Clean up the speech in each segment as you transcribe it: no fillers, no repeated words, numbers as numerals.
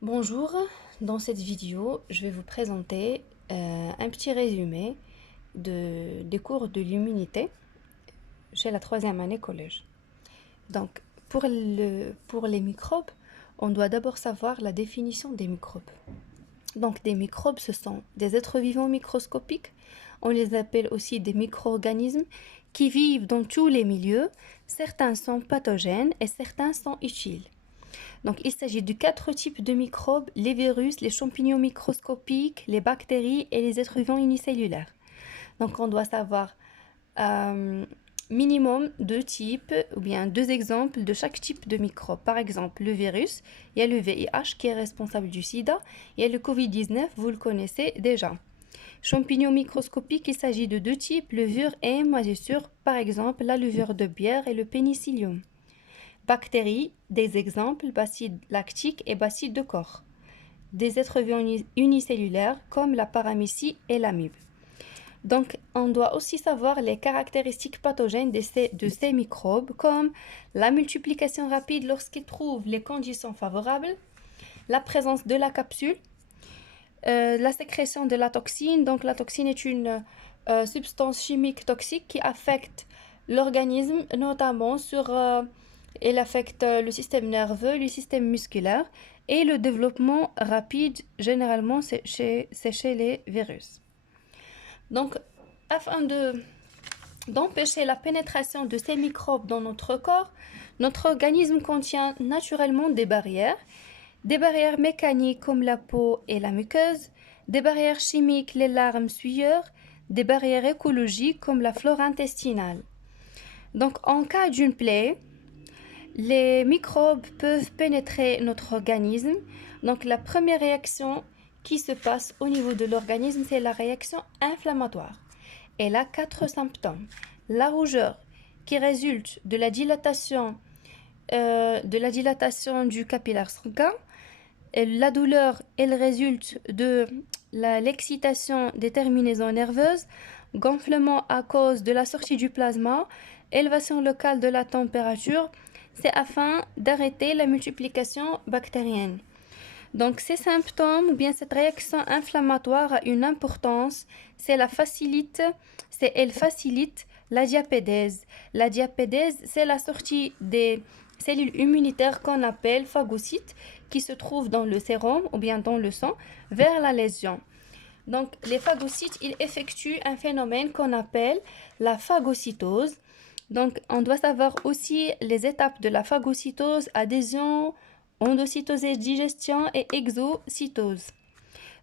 Bonjour, dans cette vidéo, je vais vous présenter un petit résumé des cours de l'immunité chez la troisième année collège. Donc, pour les microbes, on doit d'abord savoir la définition des microbes. Donc, des microbes, ce sont des êtres vivants microscopiques. On les appelle aussi des micro-organismes qui vivent dans tous les milieux. Certains sont pathogènes et certains sont utiles. Donc, il s'agit de 4 types de microbes, les virus, les champignons microscopiques, les bactéries et les êtres vivants unicellulaires. Donc, on doit savoir euh, minimum 2 types ou bien 2 exemples de chaque type de microbe. Par exemple, le virus, il y a le VIH qui est responsable du sida, il y a le Covid-19, vous le connaissez déjà. Champignons microscopiques, il s'agit de 2 types, levure et moisissure, par exemple la levure de bière et le pénicillium. Bactéries, des exemples, bacilles lactiques et bacilles de corps. Des êtres vivants unicellulaires comme la paramécie et l'amibe. Donc, on doit aussi savoir les caractéristiques pathogènes de ces microbes, comme la multiplication rapide lorsqu'ils trouvent les conditions favorables, la présence de la capsule, la sécrétion de la toxine. Donc, la toxine est une substance chimique toxique qui affecte l'organisme, notamment elle affecte le système nerveux, le système musculaire et le développement rapide, généralement, c'est chez les virus. Donc, afin d'empêcher la pénétration de ces microbes dans notre corps, notre organisme contient naturellement des barrières mécaniques comme la peau et la muqueuse, des barrières chimiques, les larmes sueurs, des barrières écologiques comme la flore intestinale. Donc, en cas d'une plaie, les microbes peuvent pénétrer notre organisme. Donc, la première réaction qui se passe au niveau de l'organisme, c'est la réaction inflammatoire. Elle a 4 symptômes. La rougeur qui résulte de la dilatation du capillaire sanguin. La douleur, elle résulte de l'excitation des terminaisons nerveuses, gonflement à cause de la sortie du plasma, élévation locale de la température. C'est afin d'arrêter la multiplication bactérienne. Donc ces symptômes ou bien cette réaction inflammatoire a une importance, elle facilite la diapédèse. La diapédèse, c'est la sortie des cellules immunitaires qu'on appelle phagocytes qui se trouvent dans le sérum ou bien dans le sang vers la lésion. Donc les phagocytes, ils effectuent un phénomène qu'on appelle la phagocytose. Donc on doit savoir aussi les étapes de la phagocytose: adhésion, endocytose et digestion et exocytose.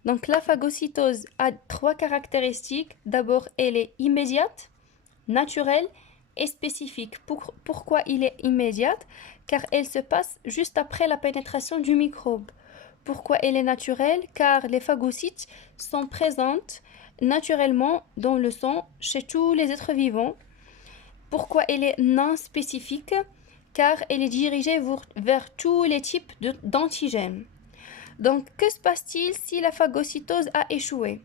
Donc la phagocytose a 3 caractéristiques. D'abord, elle est immédiate, naturelle et spécifique. Pourquoi il est immédiate? Car elle se passe juste après la pénétration du microbe. Pourquoi elle est naturelle? Car les phagocytes sont présentes naturellement dans le sang chez tous les êtres vivants. Pourquoi elle est non spécifique? Car elle est dirigée vers tous les types d'antigènes. Donc, que se passe-t-il si la phagocytose a échoué?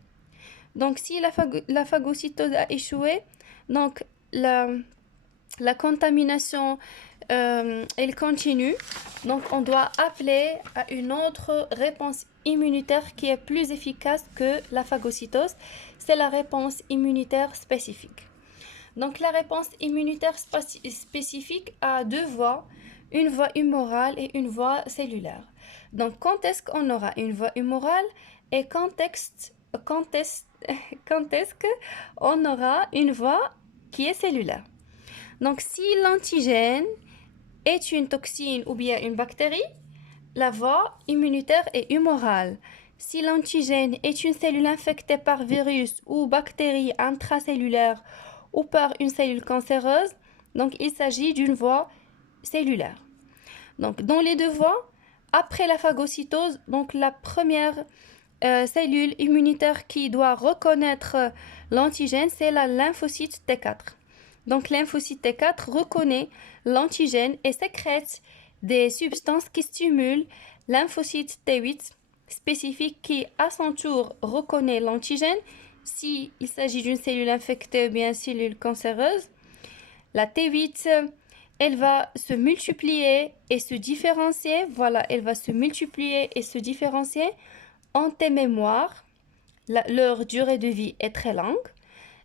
Donc, si la phagocytose a échoué, donc la contamination, elle continue. Donc, on doit appeler à une autre réponse immunitaire qui est plus efficace que la phagocytose. C'est la réponse immunitaire spécifique. Donc, la réponse immunitaire spécifique a 2 voies, une voie humorale et une voie cellulaire. Donc, quand est-ce qu'on aura une voie humorale et quand est-ce qu'on aura une voie qui est cellulaire? Donc, si l'antigène est une toxine ou bien une bactérie, la voie immunitaire est humorale. Si l'antigène est une cellule infectée par virus ou bactérie intracellulaire ou par une cellule cancéreuse, donc il s'agit d'une voie cellulaire. Donc dans les 2 voies, après la phagocytose, donc la première cellule immunitaire qui doit reconnaître l'antigène, c'est la lymphocyte T4. Donc lymphocyte T4 reconnaît l'antigène et sécrète des substances qui stimulent lymphocyte T8 spécifique qui à son tour reconnaît l'antigène s'il s'agit d'une cellule infectée ou bien cellule cancéreuse. La T8 elle va se multiplier et se différencier. Voilà, elle va se multiplier et se différencier en T mémoire. Leur durée de vie est très longue.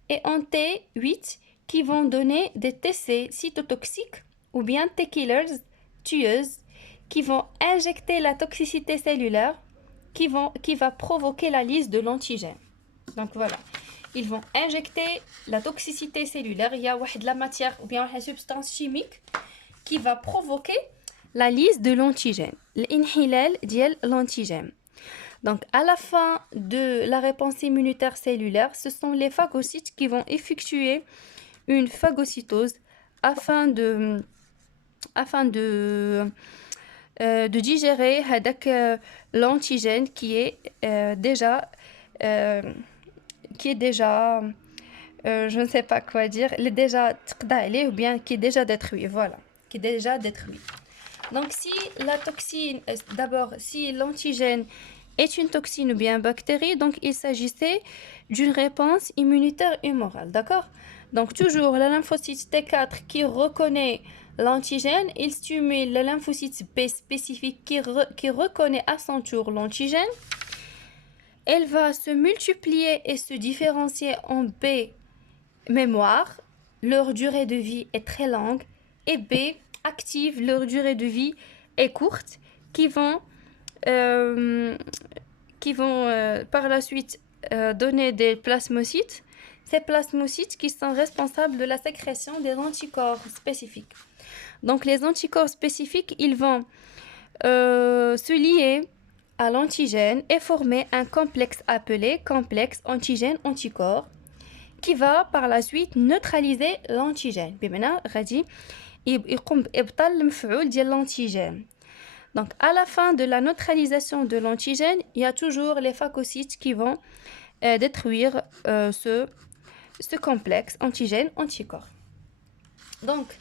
Et en T8 qui vont donner des TC cytotoxiques ou bien T-killers tueuses qui vont injecter la toxicité cellulaire qui va provoquer la lyse de l'antigène. Donc voilà, ils vont injecter la toxicité cellulaire. Il y a de la matière ou bien une substance chimique qui va provoquer la lyse de l'antigène, l'inhilal ديال l'antigène. Donc, à la fin de la réponse immunitaire cellulaire, ce sont les phagocytes qui vont effectuer une phagocytose afin de digérer l'antigène qui est déjà, je ne sais pas quoi dire, il est déjà ou bien qui est déjà détruit. Voilà, qui est déjà détruit. Donc, si la toxine, d'abord, si l'antigène est une toxine ou bien bactérie, donc il s'agissait d'une réponse immunitaire humorale, d'accord? Donc toujours la lymphocyte T4 qui reconnaît l'antigène, il stimule le lymphocyte B spécifique qui reconnaît à son tour l'antigène. Elle va se multiplier et se différencier en B mémoire, leur durée de vie est très longue, et B active, leur durée de vie est courte, qui vont par la suite donner des plasmocytes. Ces plasmocytes qui sont responsables de la sécrétion des anticorps spécifiques. Donc les anticorps spécifiques, ils vont se lier à l'antigène et former un complexe appelé complexe antigène-anticorps qui va par la suite neutraliser l'antigène. بمعنى غادي يقوم بإبطال المفعول ديال l'antigène. Donc, à la fin de la neutralisation de l'antigène, il y a toujours les phagocytes qui vont détruire ce complexe antigène-anticorps. Donc,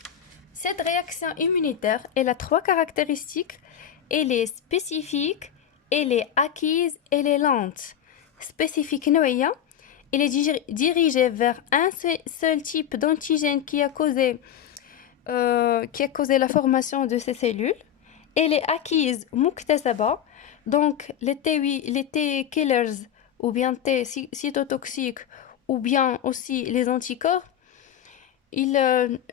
cette réaction immunitaire, elle a trois caractéristiques. Elle est spécifique, elle est acquise, elle est lente. Spécifique, elle est dirigée vers un seul type d'antigène qui a causé la formation de ces cellules. Elle est acquise muktasaba, donc les T-killers ou bien T cytotoxiques ou bien aussi les anticorps, ils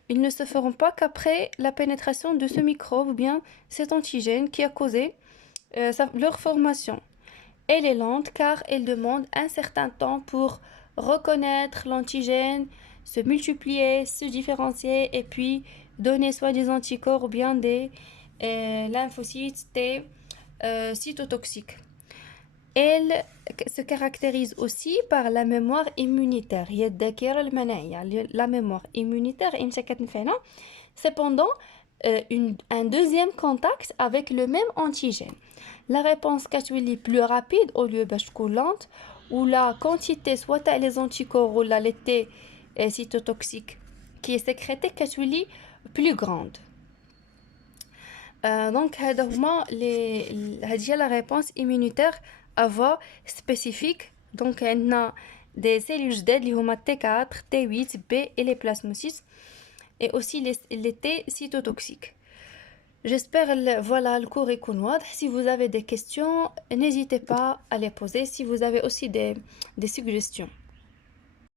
ne se feront pas qu'après la pénétration de ce microbe ou bien cet antigène qui a causé leur formation. Elle est lente car elle demande un certain temps pour reconnaître l'antigène, se multiplier, se différencier et puis donner soit des anticorps ou bien des lymphocytes T cytotoxiques. Elle se caractérise aussi par la mémoire immunitaire. La mémoire immunitaire, cependant, un deuxième contact avec le même antigène. La réponse est plus rapide au lieu de lente, ou la quantité, soit les anticorps ou les T cytotoxiques qui est sécrétée, est plus grande. Donc, la réponse immunitaire à voie spécifique. Donc, on a des cellules jaded, les T4, T8, B et les plasmocytes, et aussi les T cytotoxiques. J'espère voilà le cours est connu. Si vous avez des questions, n'hésitez pas à les poser. Si vous avez aussi des suggestions.